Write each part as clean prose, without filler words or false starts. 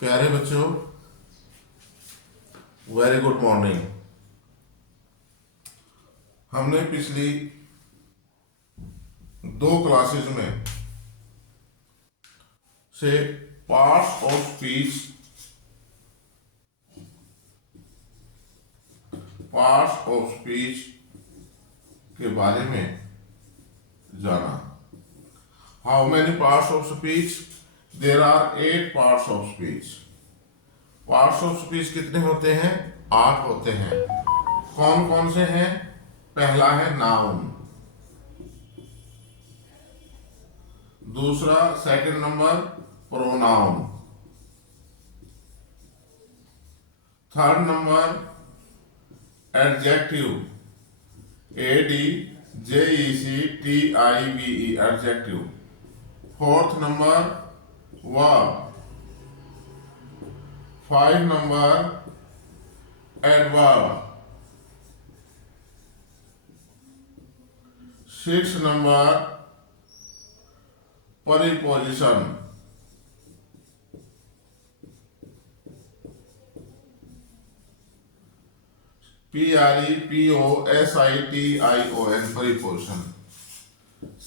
प्यारे बच्चों, very good morning. हमने पिछली दो क्लासेस में से पार्ट्स ऑफ स्पीच के बारे में जाना। How many parts of speech? There are 8 parts of speech. Parts of speech कितने होते हैं? 8 होते हैं। कौन कौन से हैं? पहला है नाउन, दूसरा second number pronoun, third number adjective, ADJECTIVE adjective, fourth number verb, 5 number adverb, 6 number preposition, PREPOSITION preposition,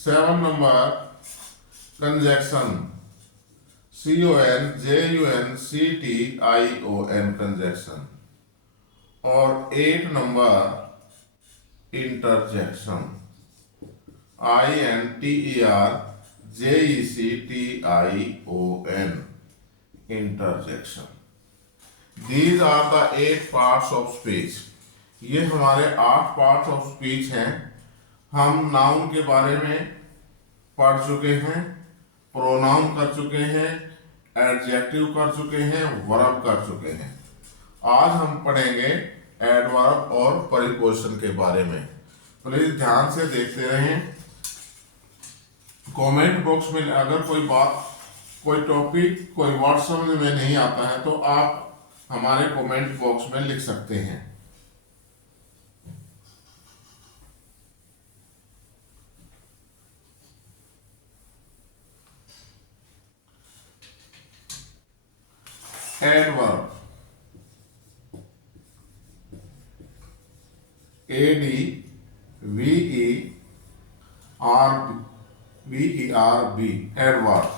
7 number conjunction, CONJUNCTION conjunction, और 8 number interjection, INTERJECTION interjection. These are the 8 parts of speech। ये हमारे 8 parts of speech हैं। हम noun के बारे में पढ़ चुके हैं, प्रोनाउन कर चुके हैं, एडजेक्टिव कर चुके हैं, वर्ब कर चुके हैं। आज हम पढ़ेंगे एडवर्ब और परिपोजिशन के बारे में। प्लीज ध्यान से देखते रहें। कमेंट बॉक्स में अगर कोई बात, कोई टॉपिक, कोई वर्ड समझ में नहीं आता है तो आप हमारे कमेंट बॉक्स में लिख सकते हैं। Adverb, ADVERB adverb.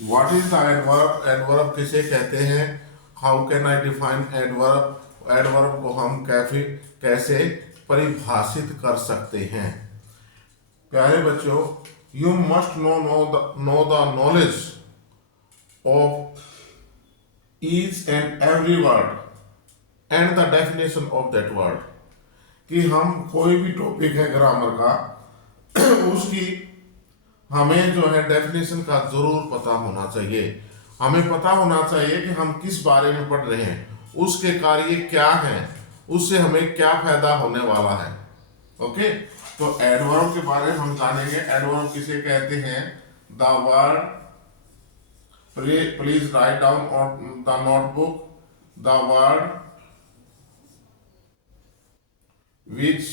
What is the adverb? Adverb किसे कहते हैं? How can I define adverb? Adverb को हम कैसे परिभाषित कर सकते हैं? प्यारे बच्चों, you must know the knowledge of each and every word and the definition of that word. कि हम कोई भी टॉपिक है ग्रामर का उसकी हमें जो है डेफिनेशन का जरूर पता होना चाहिए। हमें पता होना चाहिए कि हम किस बारे में पढ़ रहे हैं, उसके कार्य क्या हैं, उससे हमें क्या फायदा होने वाला है। ओके, तो एडवर्ब के बारे में हम जानेंगे। एडवर्ब किसे कहते हैं? The word, please write down on the notebook, the word which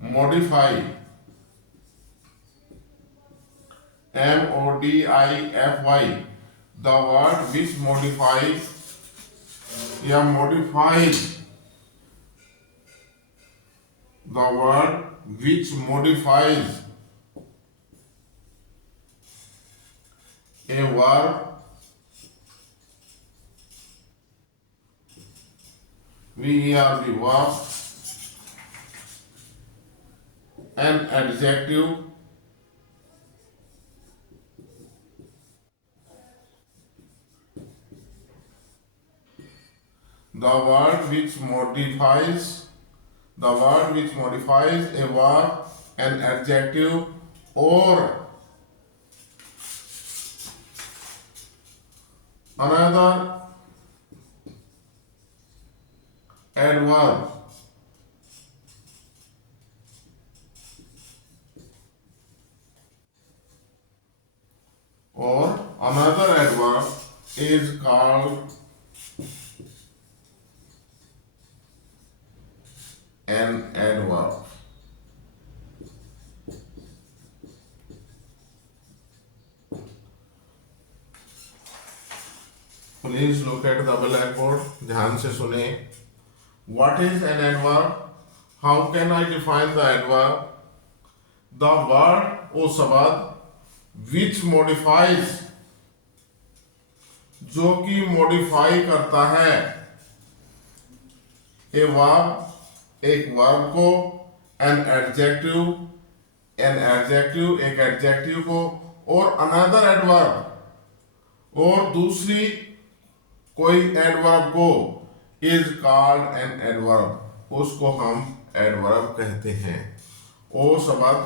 modify, MODIFY, the word which modifies या modifies, the word which modifies a verb VERB verb, an adjective, the word which modifies a verb, an adjective, or another adverb is called an adverb। Please look at the black board, ध्यान से सुने। What is an adverb? How can I define the adverb? The word, वो शब्द, विच modifies, जो कि modify करता है, a verb, एक वर्ब को, एन एडजेक्टिव, एक एडजेक्टिव को, और अनदर एडवर्ब, और दूसरी कोई एडवर्ब को, इज कॉल्ड एन एडवर्ब, उसको हम एडवर्ब कहते हैं। ओ शब्द,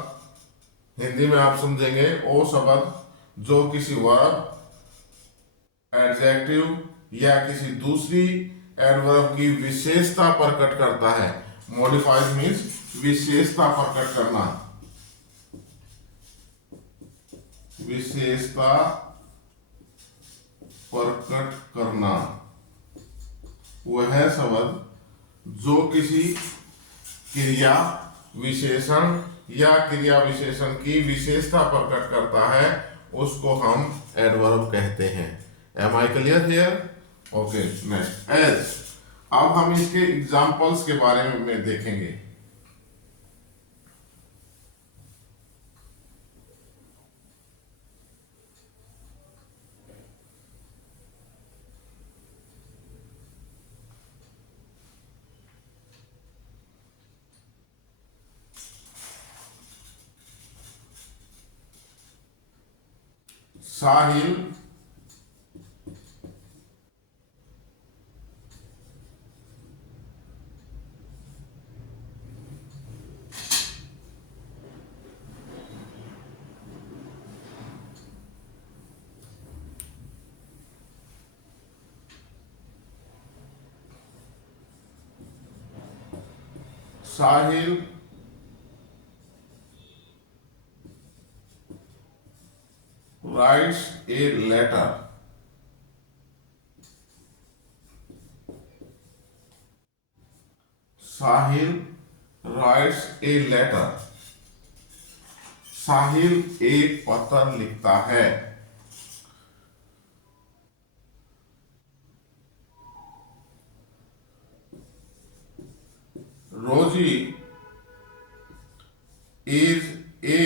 हिंदी में आप समझेंगे, ओ शब्द जो किसी वर्ब, एडजेक्टिव या किसी दूसरी एडवर्ब की विशेषता प्रकट करता है। मॉडिफाइड मीन्स विशेषता प्रकट करना, विशेषता प्रकट करना, वह शब्द जो किसी क्रिया विशेषण या क्रिया विशेषण की विशेषता प्रकट करता है, उसको हम एडवर्ब कहते हैं। Am I clear here? Okay, next age. अब हम इसके एग्जांपल्स के बारे में देखेंगे। साहिल साहिल writes a letter. Sahil writes a letter. साहिल एक पत्र लिखता है। रोजी is a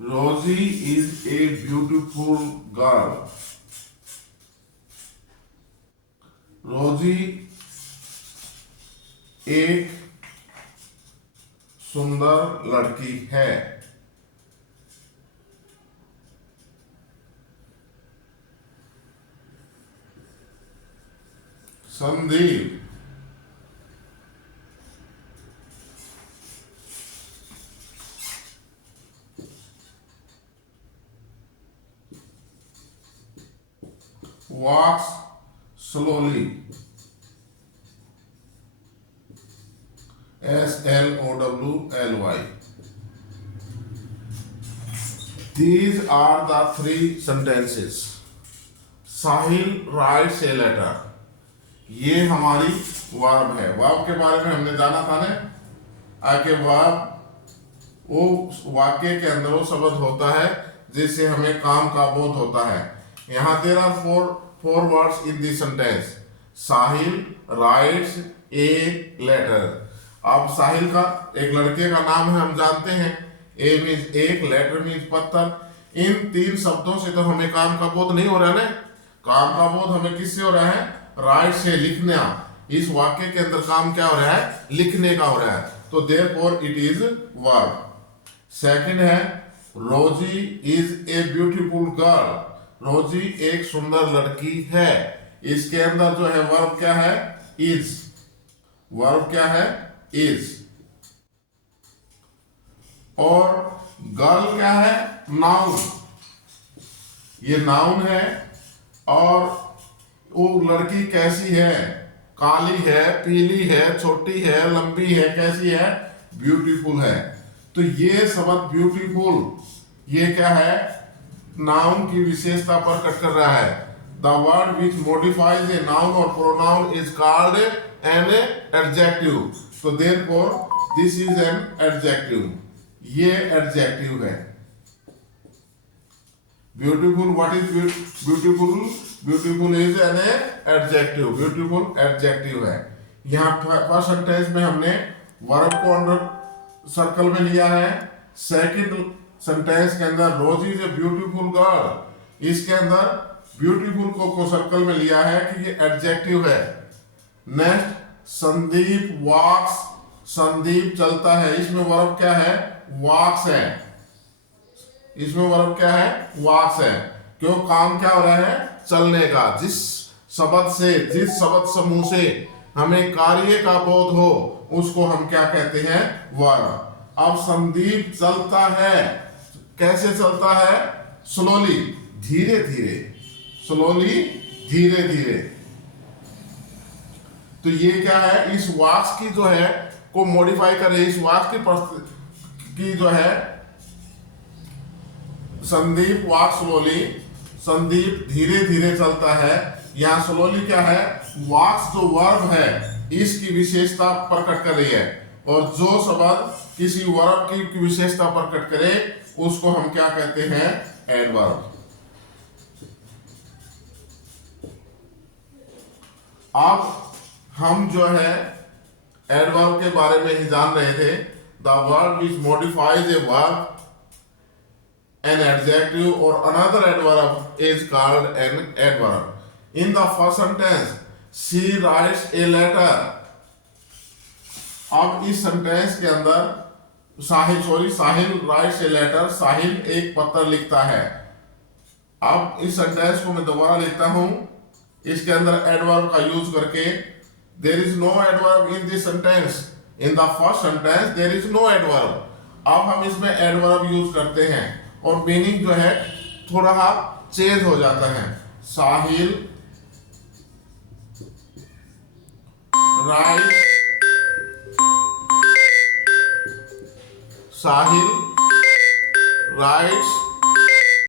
Rosie is a beautiful girl. रोजी एक सुंदर लड़की है। Sandeep walks slowly. SLOWLY. These are the three sentences. Sahil writes a letter. ये हमारी वर्ब है। वर्ब के बारे में हमने जाना था ना, आके वर्ब वो वाक्य के अंदर वो शब्द होता है जिससे हमें काम का बोध होता है। यहाँ there are four words in this sentence. Sahil writes a letter. अब साहिल का एक लड़के का नाम है, हम जानते हैं। ए मीन्स एक, लेटर मीन्स पत्र। इन तीन शब्दों से तो हमें काम का बोध नहीं हो रहा है ना। काम का बोध हमें किससे हो रहा है? राइट से, लिखना। इस वाक्य के अंदर काम क्या हो रहा है? लिखने का हो रहा है। तो therefore it is verb. Second है रोजी इज ए ब्यूटीफुल गर्ल। रोजी एक सुंदर लड़की है। इसके अंदर जो है वर्ब क्या है? इज। वर्ब क्या है? इज। और गर्ल क्या है? नाउन। ये नाउन है। और वो लड़की कैसी है? काली है, पीली है, छोटी है, लंबी है, कैसी है? ब्यूटीफुल है। तो ये शब्द ब्यूटीफुल, ये क्या है? नाउन की विशेषता प्रकट कर रहा है। The word which modifies a noun और pronoun is called an adjective. तो therefore this is an adjective. ये एडजेक्टिव है। Beautiful, what is beautiful? Beautiful is an adjective, beautiful adjective है। यहाँ फर्स्ट सेंटेंस में हमने वर्ब को अंडर सर्कल में लिया है। सेकंड सेंटेंस के अंदर रोज इज ए ब्यूटीफुल गर्ल, इसके अंदर ब्यूटीफुल को सर्कल में लिया है कि ये एडजेक्टिव है। नेक्स्ट, संदीप वॉक्स, संदीप चलता है, इसमें वर्ब क्या है? वॉक्स है। इसमें वर्ब क्या है? वॉक्स है। क्यों? काम क्या हो रहा है? चलने का। जिस शब्द समूह से हमें कार्य का बोध हो उसको हम क्या कहते हैं? वर्ब। अब संदीप चलता है, कैसे चलता है? स्लोली, धीरे धीरे, स्लोली, धीरे धीरे। तो ये क्या है? इस वाक्य की जो है को मॉडिफाई कर रही है। इस वाक्य की जो है संदीप वॉक स्लोली, संदीप धीरे धीरे चलता है। यहाँ स्लोली क्या है? वॉक्स जो वर्ब है इसकी विशेषता प्रकट कर रही है, और जो शब्द किसी वर्ब की विशेषता प्रकट करे उसको हम क्या कहते हैं? एडवर्ब। अब हम जो है एडवर्ब के बारे में ही जान रहे थे। The verb which modifies a verb, an adjective or another adverb is called an adverb. In the first sentence, she writes a letter. अब इस सेंटेंस के अंदर साहिल writes a letter, साहिल एक पत्र लिखता है। अब इस सेंटेंस को मैं दोबारा लिखता हूं, इसके अंदर एडवर्ब का यूज करके। there is no adverb in this sentence. In the first sentence there is no adverb. अब हम इसमें एडवर्ब यूज करते हैं और मीनिंग जो है थोड़ा चेंज हो जाता है। साहिल राइट्स, साहिल राइट्स